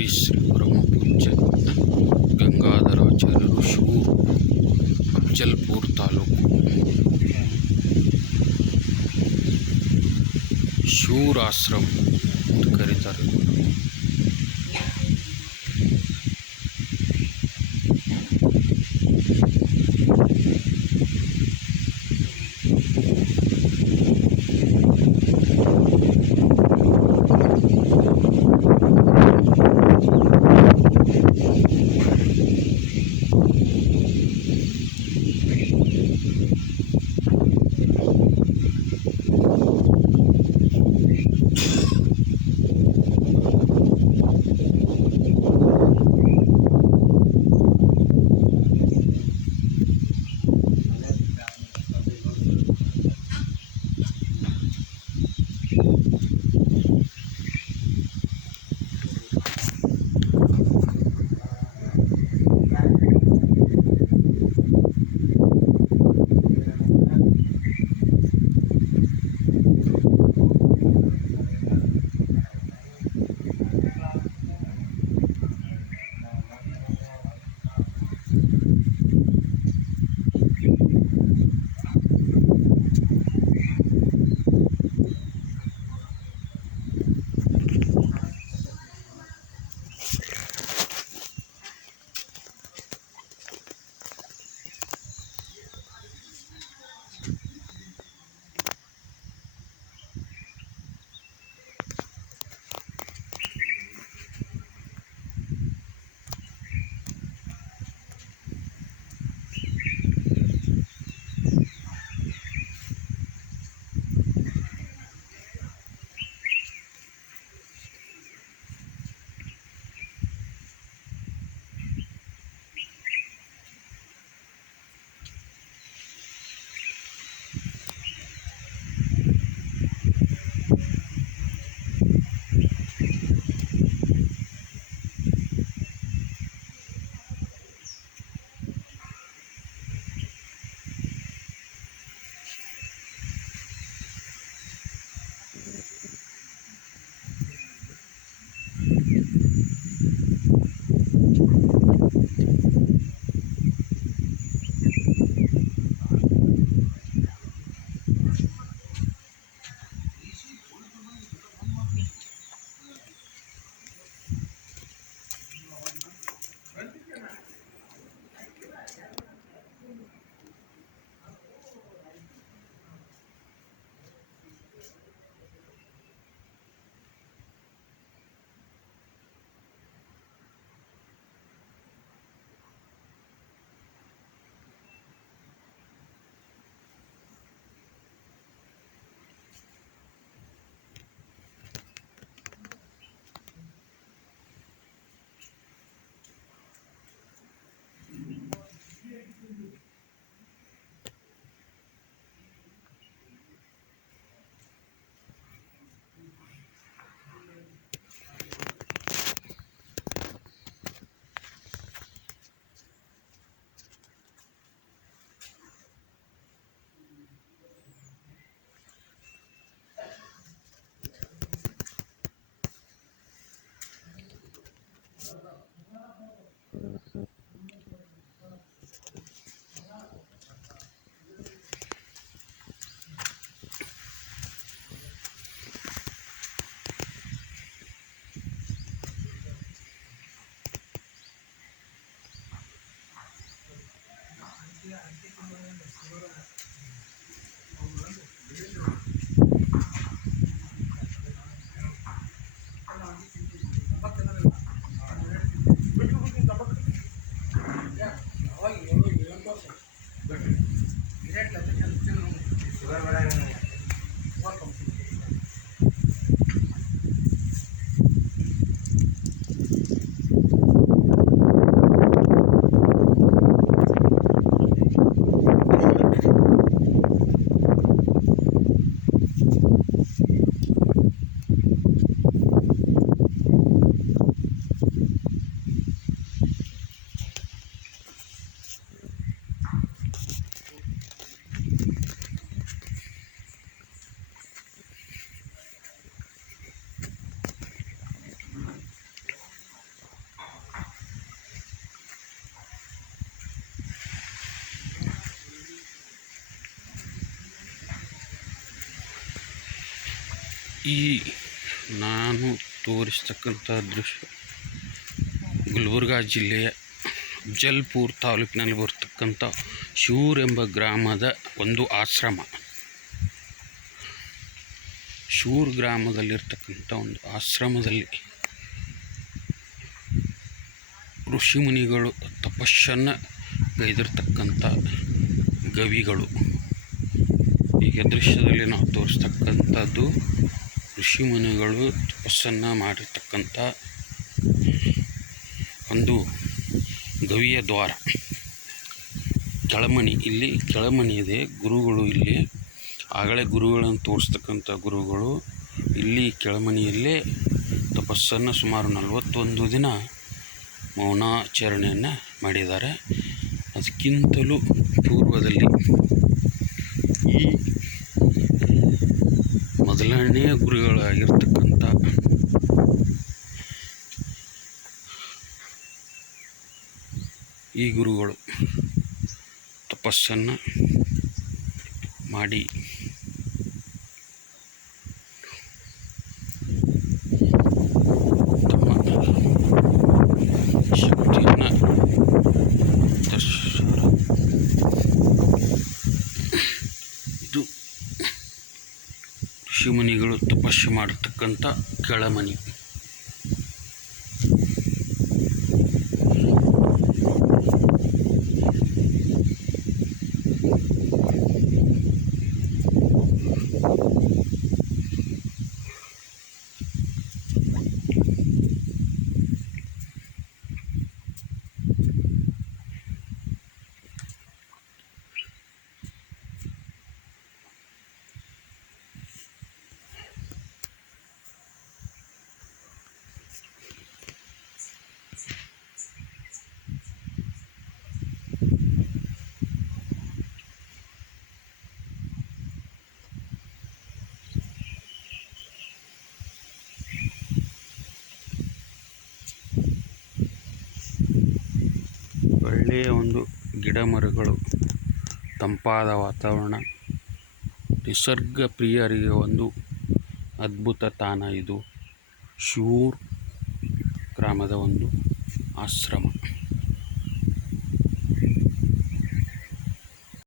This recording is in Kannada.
ಶ್ರೀ ಶ್ರೀ ಪರಮಪೂಜ್ಯ ಗಂಗಾಧರಾಚಾರ್ಯರು ಶಿವೂರು ಅಫ್ಜಲ್ಪುರ ತಾಲೂಕು ಶಿವೂರು ಆಶ್ರಮ ಅಂತ ಕರೀತಾರೆ. ಈ ನಾನು ತೋರಿಸ್ತಕ್ಕಂಥ ದೃಶ್ಯ ಗುಲ್ಬರ್ಗ ಜಿಲ್ಲೆಯ ಅಫ್ಜಲ್ಪುರ ತಾಲೂಕಿನಲ್ಲಿ ಬರ್ತಕ್ಕಂಥ ಶೂರ್ ಎಂಬ ಗ್ರಾಮದ ಒಂದು ಆಶ್ರಮ. ಶೂರ್ ಗ್ರಾಮದಲ್ಲಿರ್ತಕ್ಕಂಥ ಒಂದು ಆಶ್ರಮದಲ್ಲಿ ಋಷಿಮುನಿಗಳು ತಪಸ್ಸನ್ನು ಗೈದಿರ್ತಕ್ಕಂಥ ಗವಿಗಳು. ಈಗ ದೃಶ್ಯದಲ್ಲಿ ನಾವು ತೋರಿಸ್ತಕ್ಕಂಥದ್ದು ಋಷಿಮುನಿಗಳು ತಪಸ್ಸನ್ನು ಮಾಡಿರ್ತಕ್ಕಂಥ ಒಂದು ಗವಿಯ ದ್ವಾರ. ಕೆಳಮನಿ, ಇಲ್ಲಿ ಕೆಳಮನಿ ಇದೆ. ಗುರುಗಳು ಇಲ್ಲಿ ಆಗಲೇ ಗುರುಗಳನ್ನು ತೋರಿಸ್ತಕ್ಕಂಥ ಗುರುಗಳು ಇಲ್ಲಿ ಕೆಳಮನಿಯಲ್ಲೇ ತಪಸ್ಸನ್ನು ಸುಮಾರು 41 ದಿನ ಮೌನಾಚರಣೆಯನ್ನು ಮಾಡಿದ್ದಾರೆ. ಅದಕ್ಕಿಂತಲೂ ಪೂರ್ವದಲ್ಲಿ ಈ ಮೊದಲನೆಯ ಗುರುಗಳಾಗಿರ್ತಕ್ಕಂಥ ಈ ಗುರುಗಳು ತಪಸ್ಸನ್ನು ಮಾಡಿ ತಮ್ಮ ಶಕ್ತಿಯನ್ನು ಇದು ಋಷಿಮುನಿಗಳು ತಪಸ್ಸು ಮಾಡತಕ್ಕಂಥ ಕೆಳಮನಿ. ಒಳ್ಳೆಯ ಒಂದು ಗಿಡ ಮರಗಳು, ತಂಪಾದ ವಾತಾವರಣ, ನಿಸರ್ಗ ಪ್ರಿಯರಿಗೆ ಒಂದು ಅದ್ಭುತ ತಾಣ. ಇದು ಶೂರ್ ಗ್ರಾಮದ ಒಂದು ಆಶ್ರಮ.